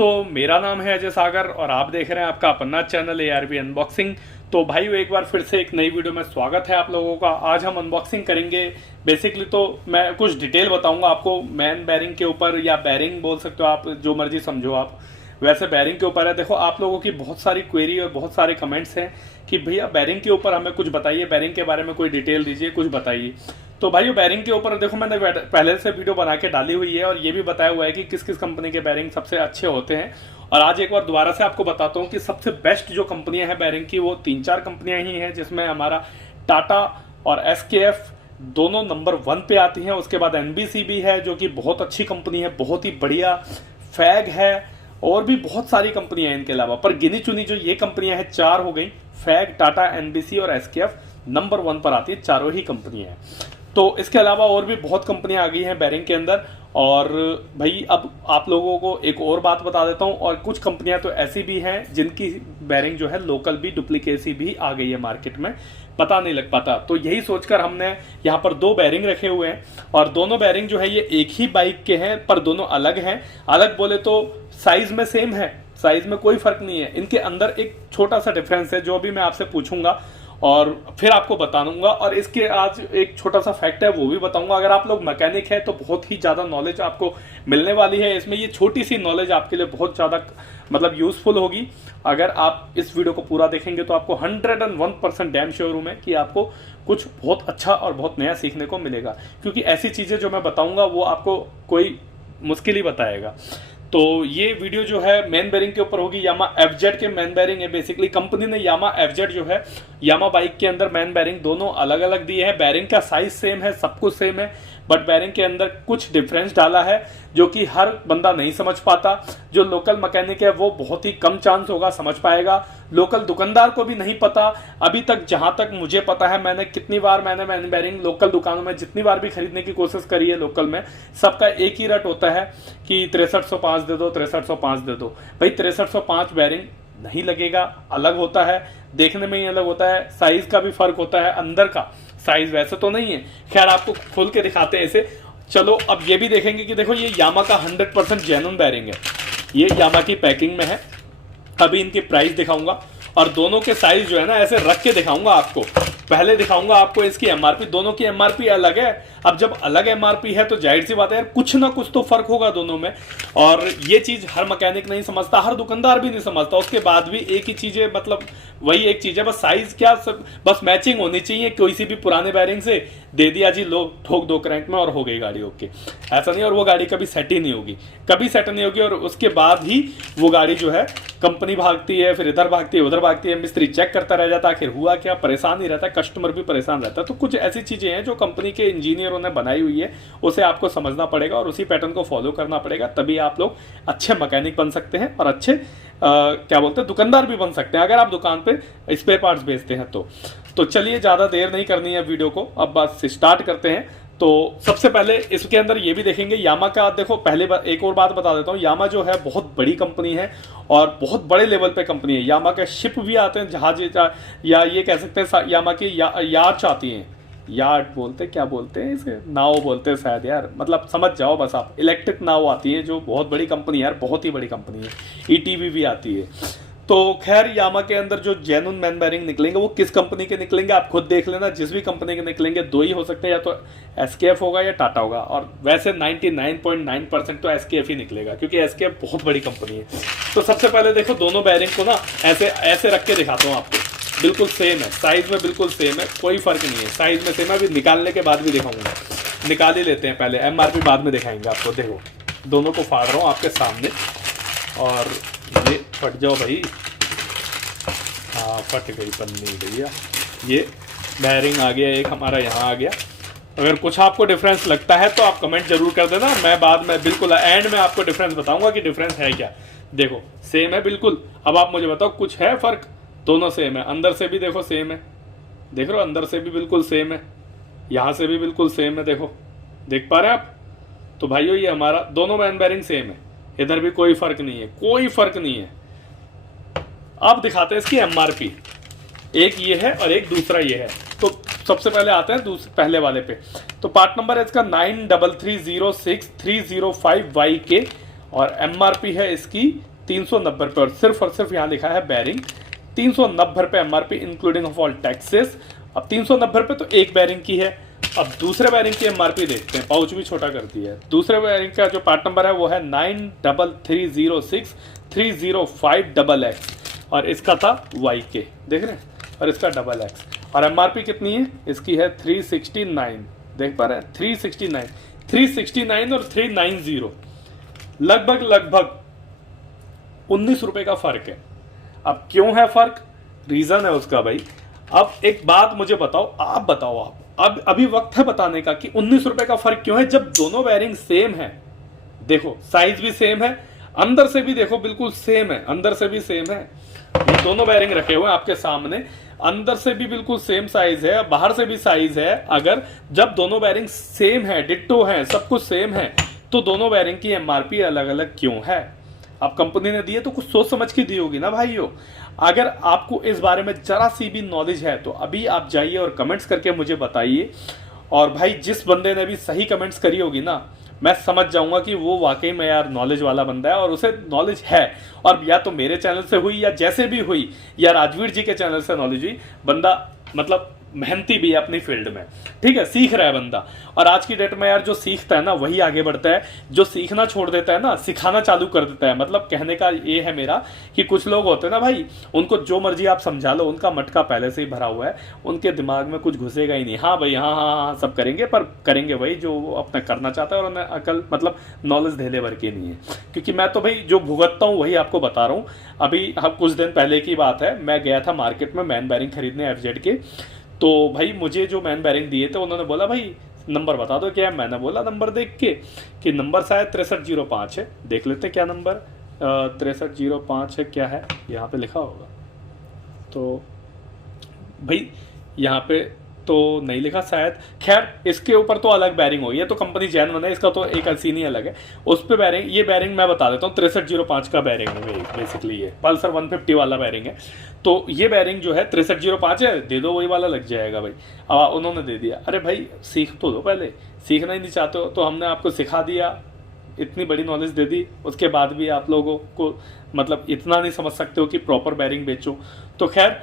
दोस्तों, मेरा नाम है अजय सागर और आप देख रहे हैं आपका अपना चैनल ARB अनबॉक्सिंग। तो भाइयों, एक बार फिर से एक नई वीडियो में स्वागत है आप लोगों का। आज हम अनबॉक्सिंग करेंगे। बेसिकली तो मैं कुछ डिटेल बताऊंगा आपको मैन बैरिंग के ऊपर, या बैरिंग बोल सकते हो आप, जो मर्जी समझो आप। वैसे बैरिंग के ऊपर है। देखो, आप लोगों की बहुत सारी क्वेरी और बहुत सारे कमेंट्स हैं कि भैया बैरिंग के ऊपर हमें कुछ बताइए, बैरिंग के बारे में कोई डिटेल दीजिए, कुछ बताइए। तो भाइयों, बैरिंग के ऊपर देखो, मैंने पहले से वीडियो बना के डाली हुई है और ये भी बताया हुआ है कि किस किस कंपनी के बैरिंग सबसे अच्छे होते हैं। और आज एक बार दोबारा से आपको बताता हूँ कि सबसे बेस्ट जो कंपनियां हैं बैरिंग की, वो 3-4 कंपनियां ही हैं, जिसमें हमारा टाटा और SKF दोनों नंबर 1 पे आती हैं। उसके बाद NBC भी है, जो कि बहुत अच्छी कंपनी है, बहुत ही बढ़िया। फैग है, और भी बहुत सारी कंपनियां हैं इनके अलावा, पर गिनी चुनी जो ये कंपनियां हैं 4 हो गई। फैग, टाटा, NBC और SKF नंबर 1 पर आती है, चारों ही कंपनियां हैं। तो इसके अलावा और भी बहुत कंपनियां आ गई हैं बैरिंग के अंदर। और भाई, अब आप लोगों को एक और बात बता देता हूं, और कुछ कंपनियां तो ऐसी भी हैं जिनकी बैरिंग जो है लोकल भी, डुप्लीकेसी भी आ गई है मार्केट में, पता नहीं लग पाता। तो यही सोचकर हमने यहाँ पर 2 बैरिंग रखे हुए हैं, और दोनों बैरिंग जो है ये एक ही बाइक के हैं, पर दोनों अलग हैं। अलग बोले तो साइज में सेम है, साइज में कोई फर्क नहीं है। इनके अंदर एक छोटा सा डिफरेंस है, जो भी मैं आपसे पूछूंगा और फिर आपको बता दूंगा। और इसके आज एक छोटा सा फैक्ट है, वो भी बताऊंगा। अगर आप लोग मैकेनिक है तो बहुत ही ज्यादा नॉलेज आपको मिलने वाली है इसमें। ये छोटी सी नॉलेज आपके लिए बहुत ज्यादा मतलब यूजफुल होगी। अगर आप इस वीडियो को पूरा देखेंगे तो आपको 101% डैम श्योर हूं मैं कि आपको कुछ बहुत अच्छा और बहुत नया सीखने को मिलेगा, क्योंकि ऐसी चीजें जो मैं बताऊंगा वो आपको कोई मुश्किल ही बताएगा। तो ये वीडियो जो है मैन बैरिंग के ऊपर होगी। यामा FZ के मैन बैरिंग है। बेसिकली कंपनी ने यामा FZ जो है, यामा बाइक के अंदर मैन बैरिंग दोनों अलग अलग दिए हैं। बैरिंग का साइज सेम है, सब कुछ सेम है, बट बैरिंग के अंदर कुछ डिफरेंस डाला है जो कि हर बंदा नहीं समझ पाता। जो लोकल मैकेनिक है वो बहुत ही कम चांस होगा समझ पाएगा। लोकल दुकानदार को भी नहीं पता अभी तक, जहां तक मुझे पता है। मैंने कितनी बार मैन बैरिंग लोकल दुकानों में जितनी बार भी खरीदने की कोशिश करी है लोकल में, सबका एक ही रट होता है कि 6305 दे दो, 6305 दे दो। भाई 6305 बैरिंग नहीं लगेगा, अलग होता है, देखने में ही अलग होता है, साइज का भी फर्क होता है। अंदर का साइज वैसे तो नहीं है। खैर, आपको खोल के दिखाते हैं इसे। चलो, अब ये भी देखेंगे कि देखो, ये यामा का 100% जेन्युइन बैरिंग है। ये यामा की पैकिंग में है। अभी इनकी प्राइस दिखाऊंगा और दोनों के साइज जो है ना ऐसे रख के दिखाऊंगा आपको। पहले दिखाऊंगा आपको इसकी MRP। दोनों की MRP अलग है। अब जब अलग MRP है तो जाहिर सी बात है यार, कुछ ना कुछ तो फर्क होगा दोनों में। और ये चीज हर मैकेनिक नहीं समझता, हर दुकानदार भी नहीं समझता। उसके बाद भी एक ही चीज है, मतलब वही एक चीज है, बस साइज क्या, सब बस मैचिंग होनी चाहिए। किसी भी पुराने बैरिंग से दे दिया जी, लो ठोक दो क्रैंक में और हो गई गाड़ी ओके। ऐसा नहीं, और वो गाड़ी कभी सेट ही नहीं होगी, कभी सेट नहीं होगी। और उसके बाद ही वो गाड़ी जो है, कंपनी भागती है, फिर इधर भागती है, उधर भागती है, मिस्त्री चेक करता रह जाता है, आखिर हुआ क्या, परेशान ही रहता है, कस्टमर भी परेशान रहता है। तो कुछ ऐसी चीजें हैं जो कंपनी के इंजीनियरों ने बनाई हुई है, उसे आपको समझना पड़ेगा और उसी पैटर्न को फॉलो करना पड़ेगा, तभी आप लोग अच्छे मैकेनिक बन सकते हैं और अच्छे क्या बोलते हैं, दुकानदार भी बन सकते हैं, अगर आप दुकान पे स्पेयर पार्ट्स बेचते हैं तो चलिए, ज्यादा देर नहीं करनी है वीडियो को, अब बस स्टार्ट करते हैं। तो सबसे पहले इसके अंदर ये भी देखेंगे यामा का। देखो, पहले एक और बात बता देता हूँ, यामा जो है बहुत बड़ी कंपनी है और बहुत बड़े लेवल पे कंपनी है। यामा के शिप भी आते हैं, जहाज, या ये कह सकते हैं यामा की यार्च आती हैं। यार्ड बोलते, क्या बोलते हैं इसे, नाव बोलते हैं शायद यार, मतलब समझ जाओ बस आप। इलेक्ट्रिक नाव आती है, जो बहुत बड़ी कंपनी है यार, बहुत ही बड़ी कंपनी है। ETV भी आती है। तो खैर, यामा के अंदर जो जेन्युइन मैन बैरिंग निकलेंगे वो किस कंपनी के निकलेंगे आप खुद देख लेना। जिस भी कंपनी के निकलेंगे 2 ही हो सकते हैं, या तो SKF होगा या टाटा होगा। और वैसे 99.9% तो SKF ही निकलेगा, क्योंकि SKF बहुत बड़ी कंपनी है। तो सबसे पहले देखो, दोनों बैरिंग को ना ऐसे ऐसे रख के दिखाता हूँ आपको। बिल्कुल सेम है, साइज में बिल्कुल सेम है, कोई फर्क नहीं है, साइज में सेम है। अभी निकालने के बाद भी दिखाऊंगा, निकाल ही लेते हैं पहले, MRP बाद में दिखाएंगे आपको। देखो, दोनों को फाड़ रहा हूँ आपके सामने, और ये फट जाओ भाई, हाँ फट गई पन्नी भैया। ये बैरिंग आ गया, एक हमारा यहाँ आ गया। अगर कुछ आपको डिफरेंस लगता है तो आप कमेंट जरूर कर देना, मैं बाद में बिल्कुल एंड में आपको डिफरेंस बताऊंगा कि डिफरेंस है क्या। देखो, सेम है बिल्कुल। अब आप मुझे बताओ, कुछ है फर्क? दोनों सेम है। अंदर से भी देखो सेम है, देख रहे हो, अंदर से भी बिल्कुल सेम है, यहाँ से भी बिल्कुल सेम है, देखो, देख पा रहे हैं आप? तो भाइयों, ये हमारा दोनों मैन बैरिंग सेम है, इधर भी कोई फर्क नहीं है, कोई फर्क नहीं है। अब दिखाते हैं इसकी MRP। एक ये है और एक दूसरा ये है। तो सबसे पहले आते हैं पहले वाले पे। तो पार्ट नंबर है इसका 93306305YK और MRP है इसकी 390 रुपये, और सिर्फ यहाँ लिखा है बैरिंग 390 रुपये MRP including of all taxes. अब 390 रुपये तो एक बैरिंग की है। अब दूसरे बैरिंग की एमआरपी देखते हैं, पाउच भी छोटा कर दिया है। दूसरे बैरिंग का जो पार्ट नंबर है वो है 93306305XX, और इसका था YK, देख रहे हैं, और इसका XX, और एमआरपी कितनी है इसकी है 369, देख पा रहे हैं 369 और 390, लगभग 19 रुपए का फर्क है। अब क्यों है फर्क, रीजन है उसका भाई। अब एक बात मुझे बताओ, आप बताओ, अब अभी वक्त है बताने का कि 19 रुपए का फर्क क्यों है जब दोनों बैरिंग सेम है। देखो साइज भी सेम है, अंदर से भी देखो बिल्कुल सेम है, अंदर से भी सेम है। ये दोनों बैरिंग रखे हुए हैं आपके सामने, अंदर से भी बिल्कुल सेम साइज है, बाहर से भी साइज है। अगर जब दोनों बैरिंग सेम है, डिट्टो है, सब कुछ सेम है, तो दोनों बैरिंग की एमआरपी अलग अलग क्यों है। अब कंपनी ने दी है तो कुछ सोच समझ के दी होगी ना भाइयों। अगर आपको इस बारे में जरा सी भी नॉलेज है तो अभी आप जाइए और कमेंट्स करके मुझे बताइए। और भाई जिस बंदे ने भी सही कमेंट्स करी होगी ना, मैं समझ जाऊंगा कि वो वाकई में यार नॉलेज वाला बंदा है और उसे नॉलेज है। और या तो मेरे चैनल से हुई या जैसे भी हुई, या राजवीर जी के चैनल से नॉलेज हुई, बंदा मतलब मेहनती भी है अपनी फील्ड में, ठीक है, सीख रहा है बंदा। और आज की डेट में यार जो सीखता है ना वही आगे बढ़ता है, जो सीखना छोड़ देता है ना सिखाना चालू कर देता है। मतलब कहने का ये है मेरा कि कुछ लोग होते हैं ना भाई, उनको जो मर्जी आप समझा लो, उनका मटका पहले से ही भरा हुआ है, उनके दिमाग में कुछ घुसेगा ही नहीं। हाँ भाई, हाँ हाँ हाँ सब करेंगे, पर करेंगे वही जो वो अपना करना चाहता है, और उन्हें अकल मतलब नॉलेज धेले भर के नहीं है। क्योंकि मैं तो भाई जो भुगतता हूँ वही आपको बता रहा हूँ। अभी हम कुछ दिन पहले की बात है, मैं गया था मार्केट में मैन बैरिंग खरीदने FZ के। तो भाई मुझे जो मैन बैरिंग दिए थे उन्होंने बोला भाई नंबर बता दो क्या है। मैंने बोला नंबर देख के कि नंबर शायद 6305 है, देख लेते क्या नंबर 6305 है, क्या है यहाँ पे लिखा होगा। तो भाई यहाँ पे तो नहीं लिखा शायद, खैर इसके ऊपर तो अलग बैरिंग होगी, ये तो कंपनी जैन है, इसका तो एक सीन ही अलग है। उस पे बैरिंग, ये बैरिंग मैं बता देता हूँ 6305 का बैरिंग है बेसिकली, ये पल्सर 150 वाला बैरिंग है। तो ये बैरिंग जो है 6305 है, दे दो वही वाला लग जाएगा भाई। अब उन्होंने दे दिया, अरे भाई सीख तो दो, पहले सीखना ही नहीं चाहते हो तो हमने आपको सिखा दिया, इतनी बड़ी नॉलेज दे दी, उसके बाद भी आप लोगों को मतलब इतना नहीं समझ सकते हो कि प्रॉपर बैरिंग बेचो। तो खैर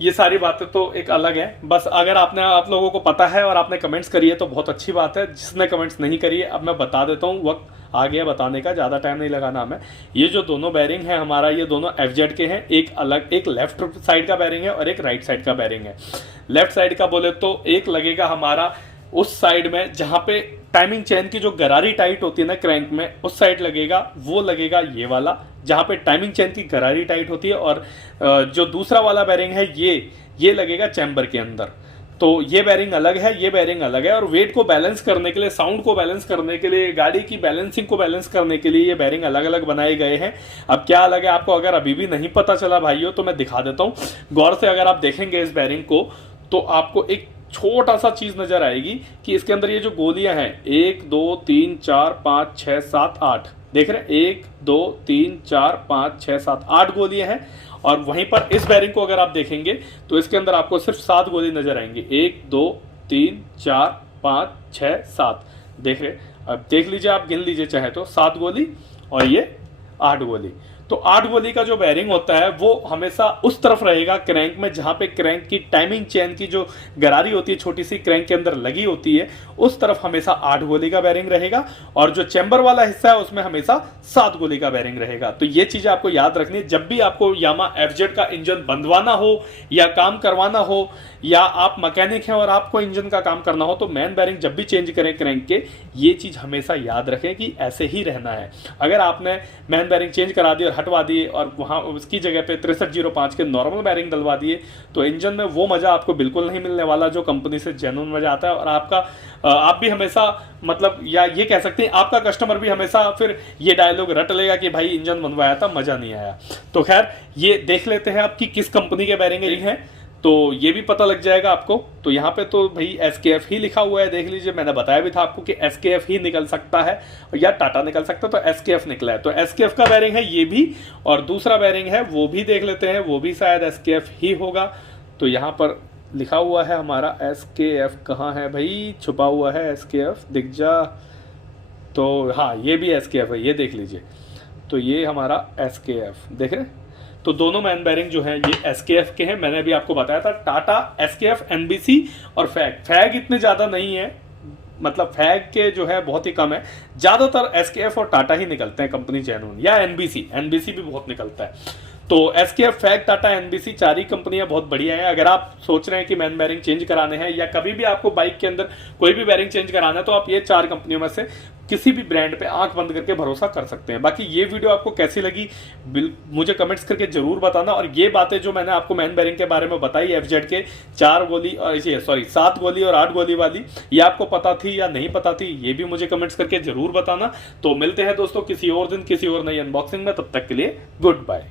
ये सारी बातें तो एक अलग है। बस अगर आप लोगों को पता है और आपने कमेंट्स करी है तो बहुत अच्छी बात है। जिसने कमेंट्स नहीं करी है, अब मैं बता देता हूँ, वक्त आ गया बताने का, ज़्यादा टाइम नहीं लगाना हमें। ये जो दोनों बैरिंग है हमारा, ये दोनों FZ के हैं। एक अलग, एक लेफ्ट साइड का बैरिंग है और एक राइट साइड का बैरिंग है। लेफ्ट साइड का बोले तो एक लगेगा हमारा उस साइड में जहाँ पे टाइमिंग चेन की जो गरारी टाइट होती है ना क्रैंक में, उस साइड लगेगा, वो लगेगा ये वाला जहाँ पे टाइमिंग चेन की गरारी टाइट होती है। और जो दूसरा वाला बैरिंग है ये लगेगा चैम्बर के अंदर। तो ये बैरिंग अलग है, ये बैरिंग अलग है। और वेट को बैलेंस करने के लिए, साउंड को बैलेंस करने के लिए, गाड़ी की बैलेंसिंग को बैलेंस करने के लिए ये बैरिंग अलग अलग बनाए गए हैं। अब क्या अलग है आपको अगर अभी भी नहीं पता चला भाइयों तो मैं दिखा देता हूँ। गौर से अगर आप देखेंगे इस बैरिंग को तो आपको एक छोटा सा चीज नजर आएगी कि इसके अंदर ये जो गोलियां हैं 1 2 3 4 5 6 7 8, देख रहे हैं 1 2 3 4 5 6 7 8 गोलियां हैं। और वहीं पर इस बैरिंग को अगर आप देखेंगे तो इसके अंदर आपको सिर्फ 7 गोली नजर आएंगी, 1 2 3 4 5 6 7, देख रहे। अब देख लीजिए, आप गिन लीजिए चाहे तो, 7 गोली और ये 8 गोली। तो 8 गोली का जो बैरिंग होता है वो हमेशा उस तरफ रहेगा क्रैंक में जहां पे क्रैंक की टाइमिंग चेन की जो गरारी होती है छोटी सी क्रैंक के अंदर लगी होती है, उस तरफ हमेशा 8 गोली का बैरिंग रहेगा। और जो चैम्बर वाला हिस्सा है उसमें हमेशा 7 गोली का बैरिंग रहेगा। तो ये चीजें आपको याद रखनी है जब भी आपको यामा FZ का इंजन बंधवाना हो या काम करवाना हो, या आप मैकेनिक हैं और आपको इंजन का काम करना हो, तो मैन बैरिंग जब भी चेंज करें क्रैंक के, ये चीज हमेशा याद रखें कि ऐसे ही रहना है। अगर आपने मैन बैरिंग चेंज करा दी और हटवा दिए और वहां उसकी जगह पे 6305 के नॉर्मल बैरिंग डलवा दिए तो इंजन में वो मजा आपको बिल्कुल नहीं मिलने वाला जो कंपनी से जेन्युइन मजा आता है। और आप भी हमेशा मतलब, या ये कह सकते हैं आपका कस्टमर भी हमेशा फिर ये डायलॉग रट लेगा कि भाई इंजन बनवाया था, मजा नहीं आया। तो खैर ये देख लेते हैं आपकी किस कंपनी के बैरिंग हैं, तो ये भी पता लग जाएगा आपको। तो यहाँ पे तो भाई SKF ही लिखा हुआ है, देख लीजिए। मैंने बताया भी था आपको कि SKF ही निकल सकता है या टाटा निकल सकता है, तो SKF निकला है। तो SKF का बैरिंग है ये भी, और दूसरा बैरिंग है वो भी देख लेते हैं, वो भी शायद SKF ही होगा। तो यहाँ पर लिखा हुआ है हमारा SKF, कहाँ है भाई, छुपा हुआ है SKF, दिख जा। तो हाँ ये भी SKF है, ये देख लीजिए। तो ये हमारा SKF देख रहे हैं। तो दोनों मैन बेरिंग जो है ये SKF के हैं। मैंने अभी आपको बताया था टाटा, SKF, NBC और फैग इतने ज़्यादा नहीं है, मतलब फैग के जो है बहुत ही कम है। ज़्यादातर SKF और टाटा ही निकलते हैं कंपनी जेन्युइन, या NBC भी बहुत निकलता है। तो SKF, फैग, टाटा, NBC 4 ही कंपनियां बहुत बढ़िया है। अगर आप सोच रहे हैं कि मैन बेरिंग चेंज कराने हैं या कभी भी आपको बाइक के अंदर कोई भी बेरिंग चेंज कराना है, तो आप ये 4 कंपनियों में से किसी भी ब्रांड पे आंख बंद करके भरोसा कर सकते हैं। बाकी ये वीडियो आपको कैसी लगी मुझे कमेंट्स करके जरूर बताना। और ये बातें जो मैंने आपको मैन बेरिंग के बारे में बताई, FZ के 4 गोली और 7 गोली और 8 गोली वाली, ये आपको पता थी या नहीं पता थी, ये भी मुझे कमेंट्स करके जरूर बताना। तो मिलते हैं दोस्तों किसी और दिन किसी और नई अनबॉक्सिंग में, तब तक के लिए गुड बाय।